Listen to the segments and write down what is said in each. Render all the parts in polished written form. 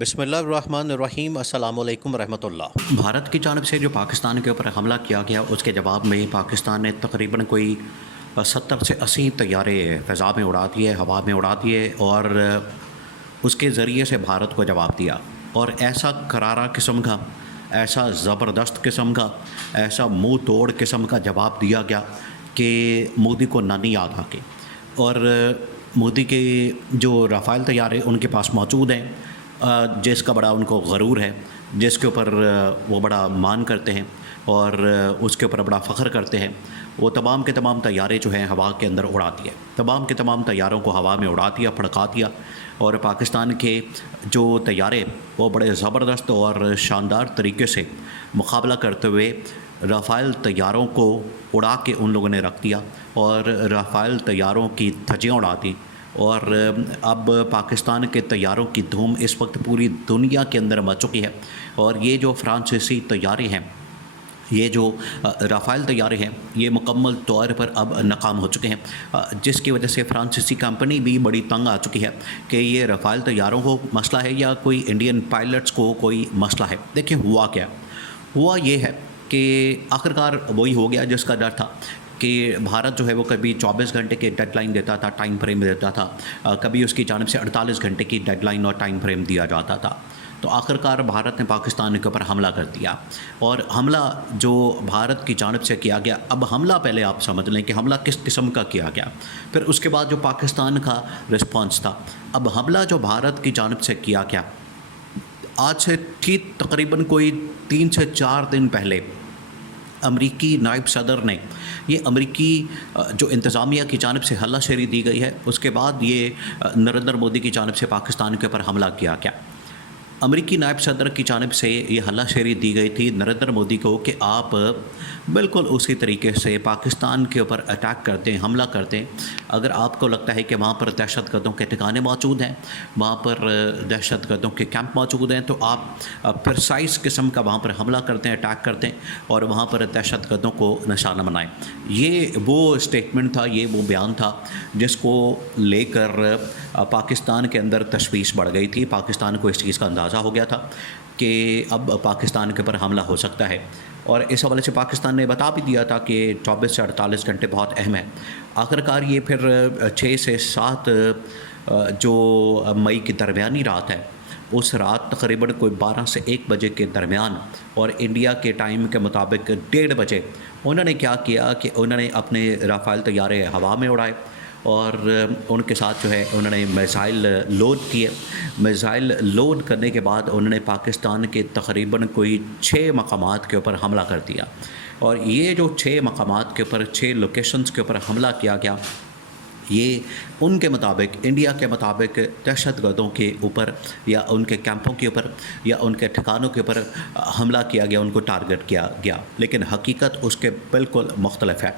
بسم اللہ الرحمن الرحیم السلام علیکم ورحمۃ اللہ۔ بھارت کی جانب سے جو پاکستان کے اوپر حملہ کیا گیا اس کے جواب میں پاکستان نے تقریباً کوئی 70 سے 80 طیارے فضا میں اڑا دیے، ہوا میں اڑا دیے اور اس کے ذریعے سے بھارت کو جواب دیا، اور ایسا کرارا قسم کا، ایسا زبردست قسم کا، ایسا منہ توڑ قسم کا جواب دیا گیا کہ مودی کو نانی یاد آ گئی۔ اور مودی کے جو رافائل طیارے ان کے پاس موجود ہیں، جس کا بڑا ان کو غرور ہے، جس کے اوپر وہ بڑا مان کرتے ہیں اور اس کے اوپر بڑا فخر کرتے ہیں، وہ تمام کے تمام طیارے جو ہیں ہوا کے اندر اڑا دیے، تمام کے تمام طیاروں کو ہوا میں اڑا دیا، پھڑکا دیا۔ اور پاکستان کے جو طیارے وہ بڑے زبردست اور شاندار طریقے سے مقابلہ کرتے ہوئے رافائل طیاروں کو اڑا کے ان لوگوں نے رکھ دیا، اور رافائل طیاروں کی دھجیاں اڑا دی۔ اور اب پاکستان کے طیاروں کی دھوم اس وقت پوری دنیا کے اندر مچ چکی ہے، اور یہ جو فرانسیسی طیارے ہیں، یہ جو رافائل طیارے ہیں، یہ مکمل طور پر اب ناکام ہو چکے ہیں، جس کی وجہ سے فرانسیسی کمپنی بھی بڑی تنگ آ چکی ہے کہ یہ رافائل طیاروں کو مسئلہ ہے یا کوئی انڈین پائلٹس کو کوئی مسئلہ ہے۔ دیکھیں ہوا کیا، ہوا یہ ہے کہ آخرکار وہی ہو گیا جس کا ڈر تھا کہ بھارت جو ہے وہ کبھی 24 گھنٹے کے ڈیڈ لائن دیتا تھا، ٹائم فریم دیتا تھا، کبھی اس کی جانب سے 48 گھنٹے کی ڈیڈ لائن اور ٹائم فریم دیا جاتا تھا۔ تو آخرکار بھارت نے پاکستان کے اوپر حملہ کر دیا، اور حملہ جو بھارت کی جانب سے کیا گیا، اب حملہ پہلے آپ سمجھ لیں کہ حملہ کس قسم کا کیا گیا، پھر اس کے بعد جو پاکستان کا رسپانس تھا۔ اب حملہ جو بھارت کی جانب سے کیا گیا، آج سے ٹھیک تقریباً کوئی 3 سے 4 دن پہلے امریکی نائب صدر نے، یہ امریکی جو انتظامیہ کی جانب سے ہلہ شیری دی گئی ہے، اس کے بعد یہ نریندر مودی کی جانب سے پاکستان کے اوپر حملہ کیا گیا۔ امریکی نائب صدر کی جانب سے یہ ہلہ شیری دی گئی تھی نریندر مودی کو کہ آپ بالکل اسی طریقے سے پاکستان کے اوپر اٹیک کرتے ہیں، حملہ کرتے ہیں۔ اگر آپ کو لگتا ہے کہ وہاں پر دہشت گردوں کے ٹھکانے موجود ہیں، وہاں پر دہشت گردوں کے کیمپ موجود ہیں، تو آپ پرسائز قسم کا وہاں پر حملہ کرتے ہیں، اٹیک کرتے ہیں، اور وہاں پر دہشت گردوں کو نشانہ بنائیں۔ یہ وہ اسٹیٹمنٹ تھا، یہ وہ بیان تھا جس کو لے کر پاکستان کے اندر تشویش بڑھ گئی تھی۔ پاکستان کو اس چیز کا اندازہ ہو گیا تھا کہ اب پاکستان کے اوپر حملہ ہو سکتا ہے، اور اس حوالے سے پاکستان نے بتا بھی دیا تھا کہ 24 سے 48 گھنٹے بہت اہم ہیں۔ آخرکار یہ پھر 6 سے 7 جو مئی کی درمیانی رات ہے، اس رات تقریباً کوئی 12 سے 1 بجے کے درمیان، اور انڈیا کے ٹائم کے مطابق 1:30 بجے، انہوں نے کیا کیا کہ انہوں نے اپنے رافائل طیارے ہوا میں اڑائے، اور ان کے ساتھ جو ہے انہوں نے میزائل لوڈ کیے۔ میزائل لوڈ کرنے کے بعد انہوں نے پاکستان کے تقریباً کوئی 6 مقامات کے اوپر حملہ کر دیا، اور یہ جو 6 مقامات کے اوپر، 6 لوکیشنز کے اوپر حملہ کیا گیا، یہ ان کے مطابق، انڈیا کے مطابق دہشت گردوں کے اوپر یا ان کے کیمپوں کے اوپر یا ان کے ٹھکانوں کے اوپر حملہ کیا گیا، ان کو ٹارگٹ کیا گیا، لیکن حقیقت اس کے بالکل مختلف ہے۔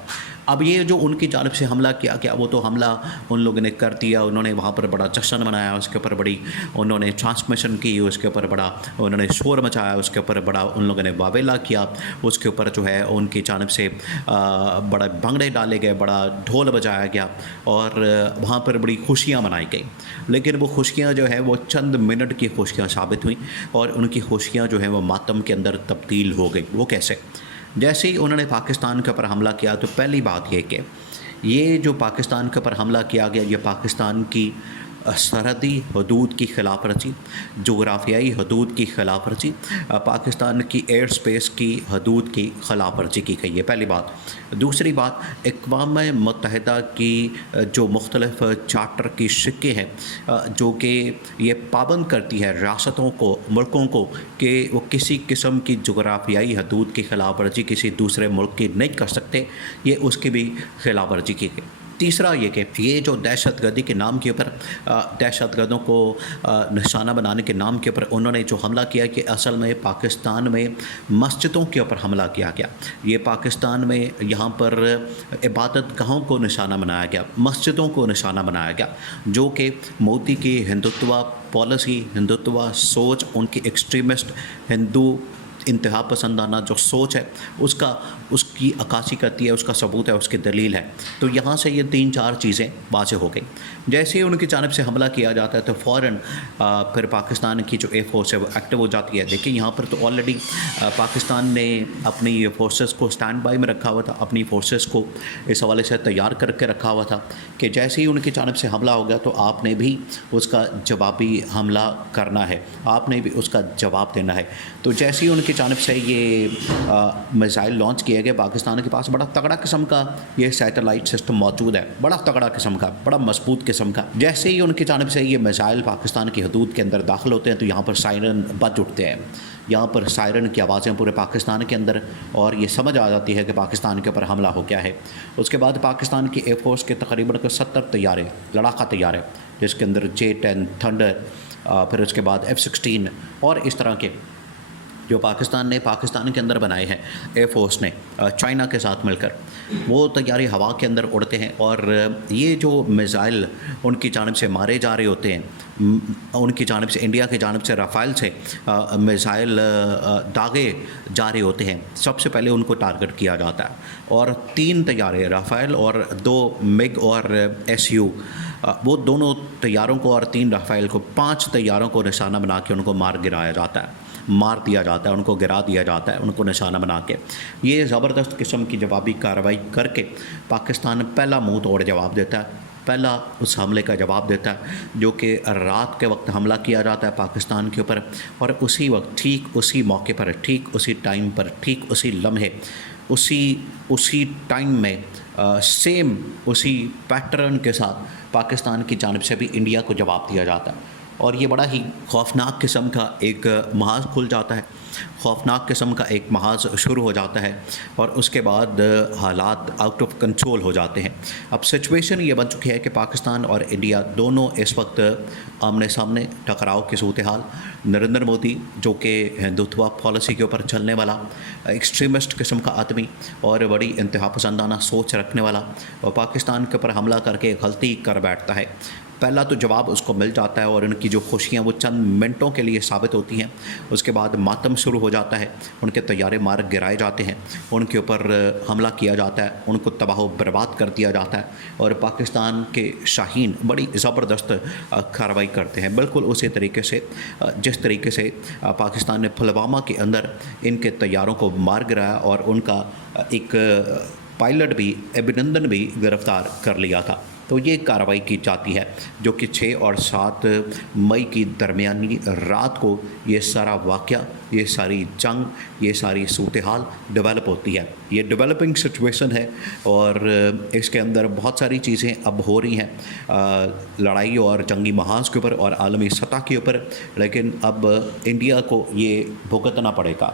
اب یہ جو ان کی جانب سے حملہ کیا گیا، وہ تو حملہ ان لوگوں نے کر دیا، انہوں نے وہاں پر بڑا جشن منایا، اس کے اوپر بڑی انہوں نے ٹرانسمیشن کی، اس کے اوپر بڑا انہوں نے شور مچایا، اس کے اوپر بڑا ان لوگوں نے واویلا کیا، اس کے اوپر جو ہے ان کی جانب سے بڑا بھنگڑے ڈالے گئے، بڑا ڈھول بجایا گیا، اور وہاں پر بڑی خوشیاں منائی گئیں۔ لیکن وہ خوشیاں جو ہے وہ چند منٹ کی خوشیاں ثابت ہوئیں، اور ان کی خوشیاں جو ہیں وہ ماتم کے اندر تبدیل ہو گئی۔ وہ کیسے؟ جیسے ہی انہوں نے پاکستان کے اوپر حملہ کیا، تو پہلی بات یہ کہ یہ جو پاکستان کے اوپر حملہ کیا گیا، یہ پاکستان کی سرحدی حدود کی خلاف ورزی، جغرافیائی حدود کی خلاف ورزی، پاکستان کی ایئر سپیس کی حدود کی خلاف ورزی کی گئی ہے، پہلی بات۔ دوسری بات، اقوام متحدہ کی جو مختلف چارٹر کی شقیں ہیں، جو کہ یہ پابند کرتی ہے ریاستوں کو، ملکوں کو، کہ وہ کسی قسم کی جغرافیائی حدود کی خلاف ورزی کسی دوسرے ملک کی نہیں کر سکتے، یہ اس کی بھی خلاف ورزی کی گئی۔ تیسرا یہ کہ یہ جو دہشت گردی کے نام کے اوپر، دہشت گردوں کو نشانہ بنانے کے نام کے اوپر انہوں نے جو حملہ کیا، کہ اصل میں پاکستان میں مسجدوں کے اوپر حملہ کیا گیا۔ یہ پاکستان میں یہاں پر عبادت گاہوں کو نشانہ بنایا گیا، مسجدوں کو نشانہ بنایا گیا، جو کہ مودی کی ہندوتوا پالیسی، ہندوتوا سوچ، ان کی ایکسٹریمسٹ ہندو انتہا پسندانہ جو سوچ ہے اس کی عکاسی کرتی ہے، اس کا ثبوت ہے، اس کی دلیل ہے۔ تو یہاں سے یہ 3-4 چیزیں واضح ہو گئیں۔ جیسے ہی ان کی جانب سے حملہ کیا جاتا ہے تو فوراً پھر پاکستان کی جو ایئر فورس ہے وہ ایکٹیو ہو جاتی ہے۔ دیکھیں یہاں پر تو آلریڈی پاکستان نے اپنی فورسز کو اسٹینڈ بائی میں رکھا ہوا تھا، اپنی فورسز کو اس حوالے سے تیار کر کے رکھا ہوا تھا کہ جیسے ہی ان کی جانب سے حملہ ہو گیا تو آپ نے بھی اس کا جوابی حملہ کرنا ہے، آپ نے بھی اس کا جواب دینا ہے۔ تو جیسے ہی ان کی جانب سے یہ میزائل لانچ کیے گئے، پاکستان کے پاس بڑا تگڑا قسم کا یہ سیٹلائٹ سسٹم موجود ہے، بڑا تگڑا قسم کا، بڑا مضبوط قسم کا۔ جیسے ہی ان کی جانب سے یہ میزائل پاکستان کی حدود کے اندر داخل ہوتے ہیں تو یہاں پر سائرن بج اٹھتے ہیں، یہاں پر سائرن کی آوازیں پورے پاکستان کے اندر، اور یہ سمجھ آ جاتی ہے کہ پاکستان کے اوپر حملہ ہو گیا ہے۔ اس کے بعد پاکستان کی ایئر فورس کے تقریباً 70 طیارے، لڑاکا طیارے، جس کے اندر J-10 تھنڈر، پھر اس کے بعد F-16 اور اس طرح کے جو پاکستان کے اندر بنائے ہیں ایئر فورس نے چائنا کے ساتھ مل کر، وہ طیارے ہوا کے اندر اڑتے ہیں، اور یہ جو میزائل ان کی جانب سے مارے جا رہے ہوتے ہیں، ان کی جانب سے انڈیا کی جانب سے رافیل سے میزائل داغے جا رہے ہوتے ہیں، سب سے پہلے ان کو ٹارگٹ کیا جاتا ہے، اور 3 طیارے رافیل اور 2 MiG اور SU، وہ دونوں طیاروں کو اور 3 رافیل کو، 5 طیاروں کو نشانہ بنا کے ان کو مار دیا جاتا ہے، ان کو گرا دیا جاتا ہے، ان کو نشانہ بنا کے۔ یہ زبردست قسم کی جوابی کارروائی کر کے پاکستان پہلا منہ توڑ جواب دیتا ہے، پہلا اس حملے کا جواب دیتا ہے، جو کہ رات کے وقت حملہ کیا جاتا ہے پاکستان کے اوپر، اور اسی وقت، ٹھیک اسی موقع پر، ٹھیک اسی ٹائم پر، ٹھیک اسی لمحے، اسی ٹائم میں، سیم اسی پیٹرن کے ساتھ پاکستان کی جانب سے بھی انڈیا کو جواب دیا جاتا ہے، اور یہ بڑا ہی خوفناک قسم کا ایک محاذ کھل جاتا ہے، خوفناک قسم کا ایک محاذ شروع ہو جاتا ہے، اور اس کے بعد حالات آؤٹ آف کنٹرول ہو جاتے ہیں۔ اب سچویشن یہ بن چکی ہے کہ پاکستان اور انڈیا دونوں اس وقت آمنے سامنے، ٹکراؤ کی صورتحال۔ نریندر مودی جو کہ ہندوتوا پالیسی کے اوپر چلنے والا ایکسٹریمسٹ قسم کا آدمی اور بڑی انتہا پسندانہ سوچ رکھنے والا، اور پاکستان کے اوپر حملہ کر کے غلطی کر بیٹھتا ہے۔ پہلا تو جواب اس کو مل جاتا ہے، اور ان کی جو خوشیاں وہ چند منٹوں کے لیے ثابت ہوتی ہیں، اس کے بعد ماتم شروع ہو جاتا ہے، ان کے طیارے مار گرائے جاتے ہیں، ان کے اوپر حملہ کیا جاتا ہے، ان کو تباہ و برباد کر دیا جاتا ہے، اور پاکستان کے شاہین بڑی زبردست کارروائی کرتے ہیں، بالکل اسی طریقے سے جس طریقے سے پاکستان نے پھلوامہ کے اندر ان کے طیاروں کو مار گرایا، اور ان کا ایک پائلٹ بھی، ابھینندن بھی گرفتار کر لیا تھا۔ تو یہ کارروائی کی جاتی ہے، جو کہ 6 اور 7 مئی کی درمیانی رات کو یہ سارا واقعہ، یہ ساری جنگ، یہ ساری صورتحال ڈیولپ ہوتی ہے۔ یہ ڈیولپنگ سچویشن ہے، اور اس کے اندر بہت ساری چیزیں اب ہو رہی ہیں لڑائی اور جنگی محاذ کے اوپر اور عالمی سطح کے اوپر، لیکن اب انڈیا کو یہ بھگتنا پڑے گا۔